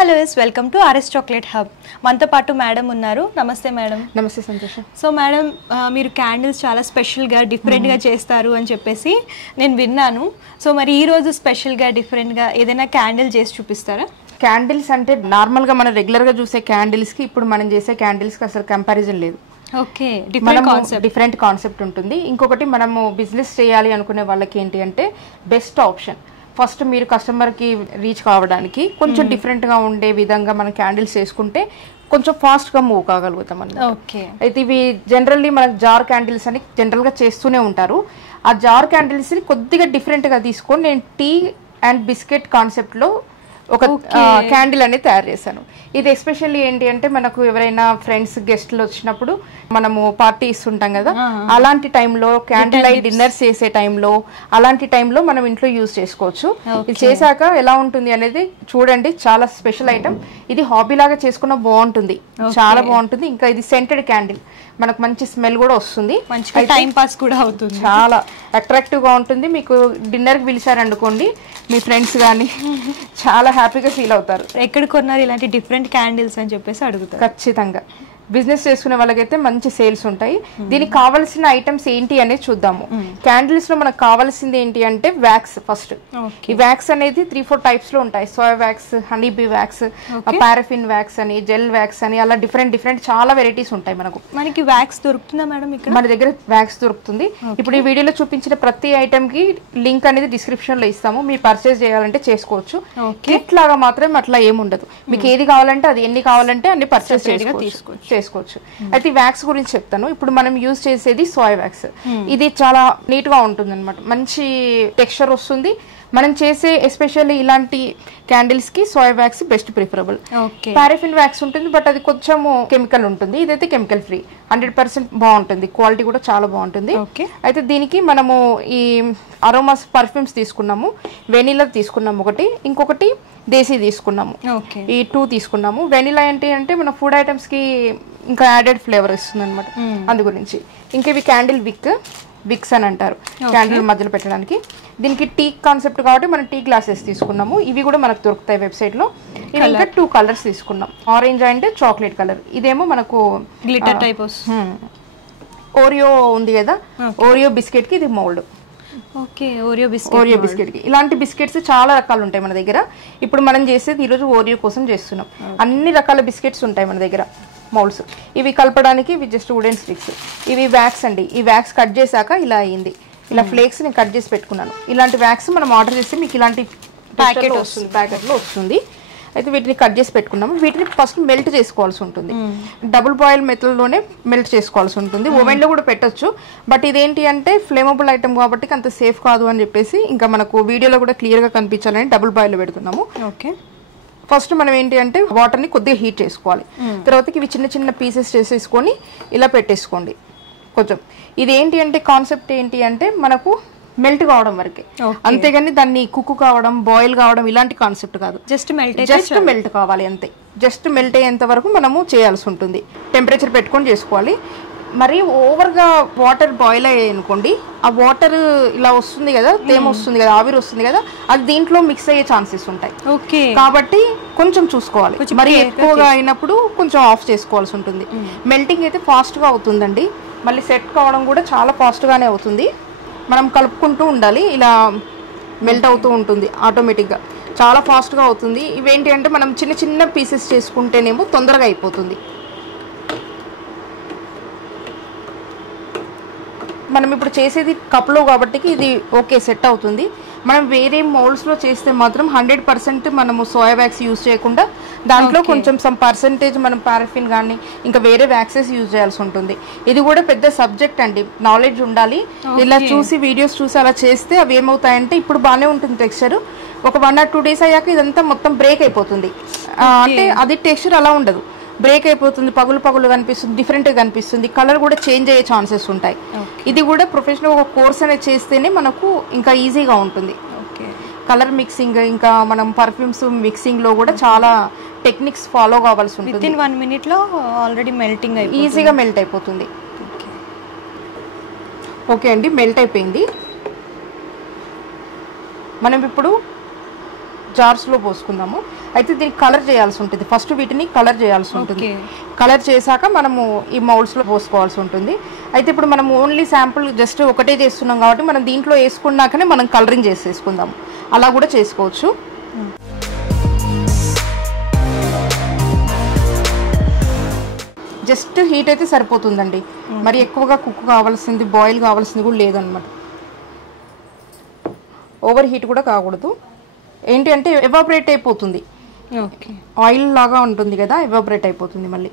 Hello yes welcome to RS chocolate hub. మనతో పాటు madam ఉన్నారు. నమస్తే మేడం. నమస్తే సంతోష. సో మేడం, మీరు క్యాండిల్స్ చాలా స్పెషల్గా డిఫరెంట్గా చేస్తారు అని చెప్పేసి నేను విన్నాను. సో మరి ఈరోజు స్పెషల్గా డిఫరెంట్గా ఏదైనా క్యాండిల్ చేసి చూపిస్తారా? క్యాండిల్స్ అంటే నార్మల్గా మనం రెగ్యులర్గా చూసే క్యాండిల్స్కి ఇప్పుడు మనం చేసే క్యాండిల్స్కి అసలు కంపారిజన్ లేదు. ఓకే, డిఫరెంట్ కాన్సెప్ట్ ఉంటుంది. ఇంకొకటి మనము బిజినెస్ చేయాలి అనుకునే వాళ్ళకి ఏంటి అంటే బెస్ట్ ఆప్షన్. ఫస్ట్ మీరు కస్టమర్కి రీచ్ కావడానికి కొంచెం డిఫరెంట్గా ఉండే విధంగా మనం క్యాండిల్స్ చేసుకుంటే కొంచెం ఫాస్ట్గా మూవ్ కాగలుగుతాం అన్నమాట. ఓకే, అయితే ఇవి జనరల్లీ మనకు జార్ క్యాండిల్స్ అని జనరల్గా చేస్తూనే ఉంటారు. ఆ జార్ క్యాండిల్స్ని కొద్దిగా డిఫరెంట్గా తీసుకొని నేను టీ అండ్ బిస్కెట్ కాన్సెప్ట్లో ఒక క్యాండిల్ అనేది తయారు చేశాను. ఇది ఎస్పెషల్లీ ఏంటి అంటే మనకు ఎవరైనా ఫ్రెండ్స్ గెస్ట్లు వచ్చినప్పుడు మనము పార్టీ ఇస్తుంటాం కదా, అలాంటి టైంలో క్యాండిల్ లైట్ డిన్నర్స్ చేసే టైంలో అలాంటి టైంలో మనం ఇంట్లో యూజ్ చేసుకోవచ్చు. ఇది చేశాక ఎలా ఉంటుంది అనేది చూడండి. చాలా స్పెషల్ ఐటమ్. ఇది హాబీ లాగా చేసుకున్న బాగుంటుంది, చాలా బాగుంటుంది. ఇంకా ఇది సెంటెడ్ క్యాండిల్, మనకు మంచి స్మెల్ కూడా వస్తుంది, టైం పాస్ కూడా అవుతుంది, చాలా అట్రాక్టివ్ గా ఉంటుంది. మీకు డిన్నర్ కి పిలిచారనుకోండి మీ ఫ్రెండ్స్ కానీ చాలా హ్యాపీగా ఫీల్ అవుతారు. ఎక్కడ కొన్నారు ఇలాంటి డిఫరెంట్ క్యాండిల్స్ అని చెప్పేసి అడుగుతారు. ఖచ్చితంగా బిజినెస్ చేసుకునే వాళ్ళకైతే మంచి సేల్స్ ఉంటాయి. దీనికి కావాల్సిన ఐటమ్స్ ఏంటి అనేది చూద్దాము. క్యాండిల్స్ లో మనకు కావాల్సింది ఏంటి అంటే వ్యాక్స్. ఫస్ట్ ఈ వ్యాక్స్ అనేది 3-4 టైప్స్ లో ఉంటాయి. Soya wax, honey bee wax, paraffin wax అని, జెల్ వ్యాక్స్ అని, అలా డిఫరెంట్ చాలా వెరైటీస్ ఉంటాయి. మనకి వ్యాక్స్ దొరుకుతుందా మేడం? ఇక్కడ మన దగ్గర వ్యాక్స్ దొరుకుతుంది. ఇప్పుడు ఈ వీడియోలో చూపించిన ప్రతి ఐటమ్ కి లింక్ అనేది డిస్క్రిప్షన్ లో ఇస్తాము. మీరు పర్చేస్ చేయాలంటే చేసుకోవచ్చు. కిట్ లాగా మాత్రం అట్లా ఏముండదు. మీకు ఏది కావాలంటే అది, ఎన్ని కావాలంటే అన్ని పర్చేస్ చేసుకోవచ్చు. అయితే వ్యాక్స్ గురించి చెప్తాను. ఇప్పుడు మనం యూజ్ చేసేది సోయా వ్యాక్స్. ఇది చాలా నీట్ గా ఉంటుంది అనమాట, మంచి టెక్స్చర్ వస్తుంది. మనం చేసే ఎస్పెషల్లీ ఇలాంటి క్యాండిల్స్ కి soya wax best preferable. Paraffin wax ఉంటుంది, బట్ అది కొంచెం కెమికల్ ఉంటుంది. ఇదైతే కెమికల్ ఫ్రీ, 100% బాగుంటుంది. క్వాలిటీ కూడా చాలా బాగుంటుంది. అయితే దీనికి మనము ఈ అరోమాస్ పర్ఫ్యూమ్స్ తీసుకున్నాము. వెనిలా తీసుకున్నాము ఒకటి, ఇంకొకటి దేశీ తీసుకున్నాము. ఈ 2 తీసుకున్నాము. వెనిలా ఏంటి అంటే మన ఫుడ్ ఐటమ్స్ కి ఇంకా యాడెడ్ ఫ్లేవర్ ఇస్తుంది అనమాట, అందు గురించి. ఇంకా ఇవి క్యాండిల్ విక్స్ అని అంటారు, క్యాండిల్ మధ్యలో పెట్టడానికి. దీనికి టీ కాన్సెప్ట్ కాబట్టి మనం టీ గ్లాసెస్ తీసుకున్నాము. ఇవి కూడా మనకు దొరుకుతాయి వెబ్సైట్ లో. ఇవి ఇంకా 2 కలర్స్ తీసుకున్నాం, ఆరెంజ్ అండ్ చాక్లెట్ కలర్. ఇదేమో మనకు గ్లిటర్ టైప్. ఓరియో ఉంది కదా, ఓరియో బిస్కెట్ కి ఇది మౌల్డ్. ఓరియో బిస్కెట్ కి ఇలాంటి బిస్కెట్స్ చాలా రకాలు ఉంటాయి మన దగ్గర. ఇప్పుడు మనం చేసేది ఈరోజు ఓరియో కోసం చేస్తున్నాం. అన్ని రకాల బిస్కెట్స్ ఉంటాయి మన దగ్గర, మౌల్డ్స్. ఇవి కలపడానికి ఇవి జస్ట్ వుడెన్ స్టిక్స్. ఇవి వ్యాక్స్ అండి. ఈ వ్యాక్స్ కట్ చేశాక ఇలా అయింది. ఇలా ఫ్లేక్స్ నేను కట్ చేసి పెట్టుకున్నాను. ఇలాంటి వ్యాక్స్ మనం ఆర్డర్ చేస్తే మీకు ఇలాంటి ప్యాకెట్ లో వస్తుంది. అయితే వీటిని కట్ చేసి పెట్టుకున్నాము. వీటిని ఫస్ట్ మెల్ట్ చేసుకోవాల్సి ఉంటుంది. డబుల్ బాయిల్ మెథడ్ లోనే మెల్ట్ చేసుకోవాల్సి ఉంటుంది. ఓవెన్ లో కూడా పెట్టొచ్చు, బట్ ఇదేంటి అంటే ఫ్లేమబుల్ ఐటమ్ కాబట్టి అంత సేఫ్ కాదు అని చెప్పేసి ఇంకా మనకు వీడియోలో కూడా క్లియర్ గా కనిపించాలని డబుల్ బాయిల్ లో పెడుతున్నాము. ఫస్ట్ మనం ఏంటి అంటే వాటర్ ని కొద్దిగా హీట్ చేసుకోవాలి. తర్వాత ఇవి చిన్న పీసెస్ చేసేసుకొని ఇలా పెట్టేసుకోండి కొంచెం. ఇది ఏంటి అంటే కాన్సెప్ట్ ఏంటి అంటే మనకు మెల్ట్ కావడం వరకే, అంతేగాని దాన్ని కుక్ కావడం, బాయిల్ కావడం ఇలాంటి కాన్సెప్ట్ కాదు. జస్ట్ మెల్ట్ కావాలి అంతే. జస్ట్ మెల్ట్ అయ్యేంత వరకు మనము చేయాల్సి ఉంటుంది. టెంపరేచర్ పెట్టుకొని చేసుకోవాలి. మరి ఓవర్గా వాటర్ బాయిల్ అయ్యాయి అనుకోండి, ఆ వాటర్ ఇలా వస్తుంది కదా, తేమ వస్తుంది కదా, ఆవిరి వస్తుంది కదా, అది దీంట్లో మిక్స్ అయ్యే ఛాన్సెస్ ఉంటాయి. కాబట్టి కొంచెం చూసుకోవాలి. మరి ఎక్కువగా అయినప్పుడు కొంచెం ఆఫ్ చేసుకోవాల్సి ఉంటుంది. మెల్టింగ్ అయితే ఫాస్ట్ గా అవుతుందండి. మళ్ళీ సెట్ కావడం కూడా చాలా ఫాస్ట్ గానే అవుతుంది. మనం కలుపుకుంటూ ఉండాలి. ఇలా మెల్ట్ అవుతూ ఉంటుంది ఆటోమేటిక్గా, చాలా ఫాస్ట్గా అవుతుంది. ఇవేంటి అంటే మనం చిన్న పీసెస్ చేసుకుంటేనేమో తొందరగా అయిపోతుంది. మనం ఇప్పుడు చేసేది కప్లో కాబట్టి ఇది ఓకే సెట్ అవుతుంది. మనం వేరే మౌల్డ్స్లో చేస్తే మాత్రం 100% మనము సోయా వ్యాక్స్ యూజ్ చేయకుండా దాంట్లో కొంచెం సమ్ పర్సెంటేజ్ మనం పారాఫిన్ కానీ ఇంకా వేరే వ్యాక్సెస్ యూజ్ చేయాల్సి ఉంటుంది. ఇది కూడా పెద్ద సబ్జెక్ట్ అండి, నాలెడ్జ్ ఉండాలి. ఇలా చూసి వీడియోస్ చూసి అలా చేస్తే అవి ఏమవుతాయంటే ఇప్పుడు బాగానే ఉంటుంది టెక్స్చర్, ఒక 1 or 2 days అయ్యాక ఇదంతా మొత్తం బ్రేక్ అయిపోతుంది. అంటే అది టెక్స్చర్ అలా ఉండదు, బ్రేక్ అయిపోతుంది, పగులు కనిపిస్తుంది, డిఫరెంట్గా కనిపిస్తుంది, కలర్ కూడా చేంజ్ అయ్యే ఛాన్సెస్ ఉంటాయి. ఇది కూడా ప్రొఫెషనల్ ఒక కోర్స్ అనేది చేస్తేనే మనకు ఇంకా ఈజీగా ఉంటుంది. కలర్ మిక్సింగ్ ఇంకా మనం పర్ఫ్యూమ్స్ మిక్సింగ్ లో కూడా చాలా టెక్నిక్స్ ఫాలో కావాల్సి ఉంటుంది. విత్ ఇన్ 1 minute లో ఆల్రెడీ మెల్టింగ్ అయిపోతుంది, ఈజీగా మెల్ట్ అయిపోతుంది. ఓకే అండి, మెల్ట్ అయిపోయింది. మనం ఇప్పుడు జార్స్లో పోసుకుందాము. అయితే దీనికి కలర్ చేయాల్సి ఉంటుంది. ఫస్ట్ వీటిని కలర్ చేయాల్సి ఉంటుంది. కలర్ చేశాక మనము ఈ మౌల్డ్స్లో పోసుకోవాల్సి ఉంటుంది. అయితే ఇప్పుడు మనం ఓన్లీ శాంపుల్ జస్ట్ ఒకటే చేస్తున్నాం కాబట్టి మనం దీంట్లో వేసుకున్నాకనే మనం కలరింగ్ చేసేసుకుందాం. అలా కూడా చేసుకోవచ్చు. జస్ట్ హీట్ అయితే సరిపోతుందండి. మరి ఎక్కువగా కుక్ కావాల్సింది, బాయిల్ కావాల్సింది కూడా లేదనమాట. ఓవర్ హీట్ కూడా కాకూడదు. ఏంటి అంటే ఎవాపరేట్ అయిపోతుంది. ఆయిల్ లాగా ఉంటుంది కదా, ఎవాపరేట్ అయిపోతుంది. మళ్ళీ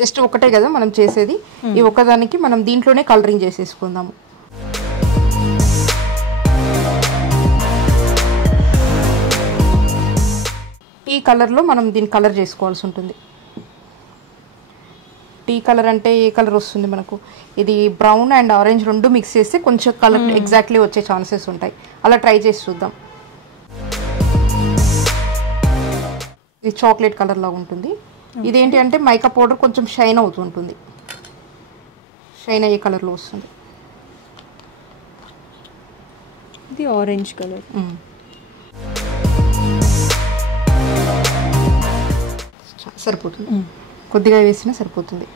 జస్ట్ ఒకటే కదా మనం చేసేది. ఈ ఒక్కదానికి మనం దీంట్లోనే కలరింగ్ చేసేసుకుందాము. టీ కలర్లో మనం దీన్ని కలర్ చేసుకోవాల్సి ఉంటుంది. టీ కలర్ అంటే ఏ కలర్ వస్తుంది మనకు? ఇది బ్రౌన్ అండ్ ఆరెంజ్ రెండు మిక్స్ చేస్తే కొంచెం కలర్ ఎగ్జాక్ట్లీ వచ్చే ఛాన్సెస్ ఉంటాయి. అలా ట్రై చేసి చూద్దాం. ఇది చాక్లెట్ కలర్ లాగా ఉంటుంది. ఇదేంటి అంటే మైకా పౌడర్ కొంచెం షైన్ అవుతుంటుంది. షైన్ అయ్యే కలర్లో వస్తుంది. ఇది ఆరెంజ్ కలర్. సరిపోతుంది. కొద్దిగా వేసినా సరిపోతుంది.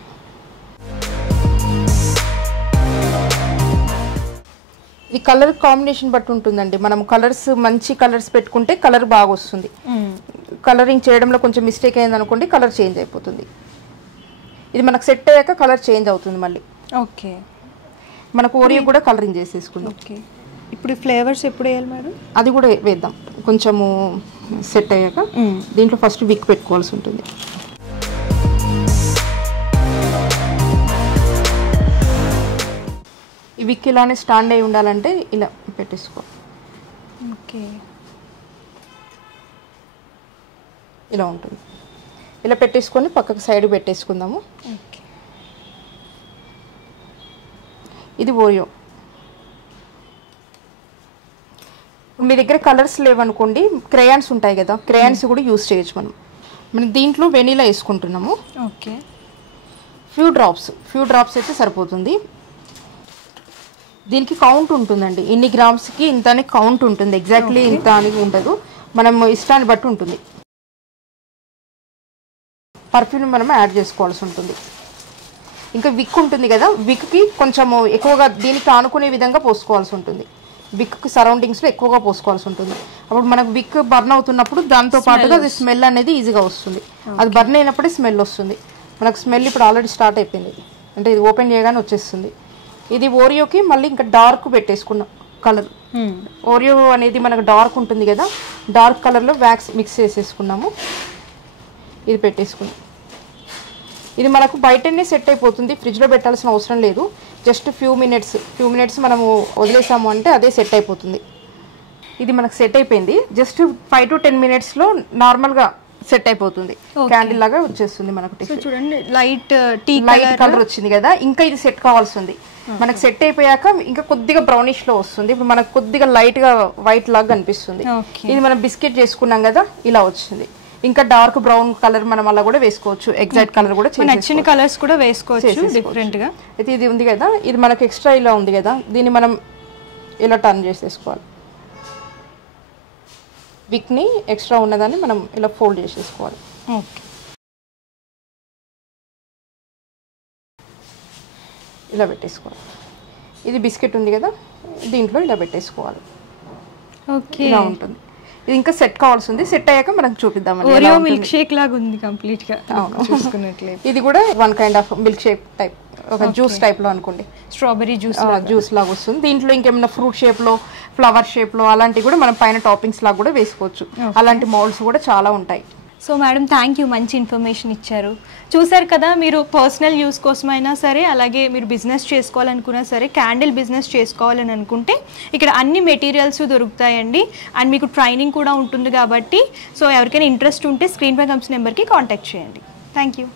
ఇది కలర్ కాంబినేషన్ బట్టి ఉంటుందండి. మనం కలర్స్ మంచి కలర్స్ పెట్టుకుంటే కలర్ బాగా వస్తుంది. కలరింగ్ చేయడంలో కొంచెం మిస్టేక్ అయింది అనుకోండి, కలర్ చేంజ్ అయిపోతుంది. ఇది మనకు సెట్ అయ్యాక కలర్ చేంజ్ అవుతుంది మళ్ళీ. ఓకే, మనకు ఓరియో కూడా కలరింగ్ చేసేసుకుందాం. ఓకే, ఇప్పుడు ఫ్లేవర్స్ ఎప్పుడు వేయాలి మేడం? అది కూడా వేద్దాం కొంచెము సెట్ అయ్యాక. దీంట్లో ఫస్ట్ విక్ పెట్టుకోవాల్సి ఉంటుంది. ఈ విక్ ఇలానే స్టాండ్ అయి ఉండాలంటే ఇలా పెట్టేసుకో. ఓకే, ఇలా ఉంటుంది. ఇలా పెట్టేసుకొని పక్కకు సైడ్ పెట్టేసుకుందాము. ఓకే, ఇది ఓరియో. మీ దగ్గర కలర్స్ లేవనుకోండి, క్రేయాన్స్ ఉంటాయి కదా, క్రేయాన్స్ కూడా యూస్ చేయొచ్చు. మనం దీంట్లో వెనీలా వేసుకుంటున్నాము. ఓకే, ఫ్యూ డ్రాప్స్ అయితే సరిపోతుంది. దీనికి కౌంట్ ఉంటుందండి. ఇన్ని గ్రామ్స్కి ఇంత అని కౌంట్ ఉంటుంది. ఎగ్జాక్ట్లీ ఇంత అని ఉండదు, మనం ఇష్టాన్ని బట్టి ఉంటుంది. పర్ఫ్యూమ్ మనం యాడ్ చేసుకోవాల్సి ఉంటుంది. ఇంకా విక్ ఉంటుంది కదా, విక్కి కొంచెం ఎక్కువగా దీనికి ఆనుకునే విధంగా పోసుకోవాల్సి ఉంటుంది. విక్కి సరౌండింగ్స్లో ఎక్కువగా పోసుకోవాల్సి ఉంటుంది. అప్పుడు మనకు విక్ బర్న్ అవుతున్నప్పుడు దాంతో పాటుగా అది స్మెల్ అనేది ఈజీగా వస్తుంది. అది బర్న్ అయినప్పుడే స్మెల్ వస్తుంది. మనకు స్మెల్ ఇప్పుడు ఆల్రెడీ స్టార్ట్ అయిపోయింది. అంటే ఇది ఓపెన్ చేయగానే వచ్చేస్తుంది. ఇది ఓరియోకి మళ్ళీ ఇంకా డార్క్ పెట్టేసుకున్నాం కలర్. ఓరియో అనేది మనకు డార్క్ ఉంటుంది కదా, డార్క్ కలర్లో వ్యాక్స్ మిక్స్ చేసేసుకున్నాము. ఇది పెట్టేసుకున్నాం. ఇది మనకు బయటనే సెట్ అయిపోతుంది. ఫ్రిడ్జ్లో పెట్టాల్సిన అవసరం లేదు. జస్ట్ ఫ్యూ మినిట్స్ మనము వదిలేసాము అంటే అదే సెట్ అయిపోతుంది. ఇది మనకు సెట్ అయిపోయింది. జస్ట్ 5 to 10 minutesలో నార్మల్గా సెట్ అయిపోతుంది. క్యాండిల్ లాగా వచ్చేస్తుంది మనకు. చూడండి, లైట్ కలర్ వచ్చింది కదా. ఇంకా ఇది సెట్ కావాల్సి ఉంది. మనకు సెట్ అయిపోయాక ఇంకా కొద్దిగా బ్రౌనిష్ లో వస్తుంది. ఇప్పుడు మనకు కొద్దిగా లైట్ గా వైట్ లాగా కనిపిస్తుంది. ఇది మనం బిస్కెట్ చేసుకున్నాం కదా, ఇలా వచ్చింది. ఇంకా డార్క్ బ్రౌన్ కలర్ మనం అలా కూడా వేసుకోవచ్చు. ఎగ్జాక్ట్ కలర్ కూడా నచ్చిన కలర్స్ కూడా వేసుకోవచ్చు డిఫరెంట్ గా. అయితే ఇది ఉంది కదా, ఇది మనకు ఎక్స్ట్రా ఇలా ఉంది కదా, దీన్ని మనం ఇలా టర్న్ చేసేసుకోవాలి. విక్ ని ఎక్స్ట్రా ఉన్నదాన్ని మనం ఇలా ఫోల్డ్ చేసేసుకోవాలి. ఓకే, ఇలా పెట్టేసుకోవాలి. ఇది బిస్కెట్ ఉంది కదా, దీంట్లో ఇలా పెట్టేసుకోవాలి. ఓకే, ఇలా ఉంటుంది. ఇది ఇంకా సెట్ కావాల్సి ఉంది. సెట్ అయ్యాక మనకు చూపిద్దాం. ఓరియో మిల్క్ షేక్ లాగా ఉంది కంప్లీట్ గా చూసుకున్నట్లయితే. ఇది కూడా one kind of milk shake type, ఒక జ్యూస్ టైప్ లో అనుకోండి. స్ట్రాబెరీ జ్యూస్ లాగా వస్తుంది. దీంట్లో ఇంకేమైనా ఫ్రూట్ షేప్ లో, ఫ్లవర్ షేప్ లో అలాంటివి కూడా మనం పైన టాపింగ్స్ లాగా కూడా వేసుకోవచ్చు. అలాంటి మౌల్డ్స్ కూడా చాలా ఉంటాయి. సో మేడం, థ్యాంక్ యూ, మంచి ఇన్ఫర్మేషన్ ఇచ్చారు. చూసారు కదా, మీరు పర్సనల్ యూస్ కోసమైనా సరే, అలాగే మీరు బిజినెస్ చేసుకోవాలనుకున్నా సరే, క్యాండిల్ బిజినెస్ చేసుకోవాలని అనుకుంటే ఇక్కడ అన్ని మెటీరియల్స్ దొరుకుతాయండి. అండ్ మీకు ట్రైనింగ్ కూడా ఉంటుంది కాబట్టి, సో ఎవరికైనా ఇంట్రెస్ట్ ఉంటే స్క్రీన్ పై కనిపిస్తున్న నెంబర్కి కాంటాక్ట్ చేయండి. Thank you.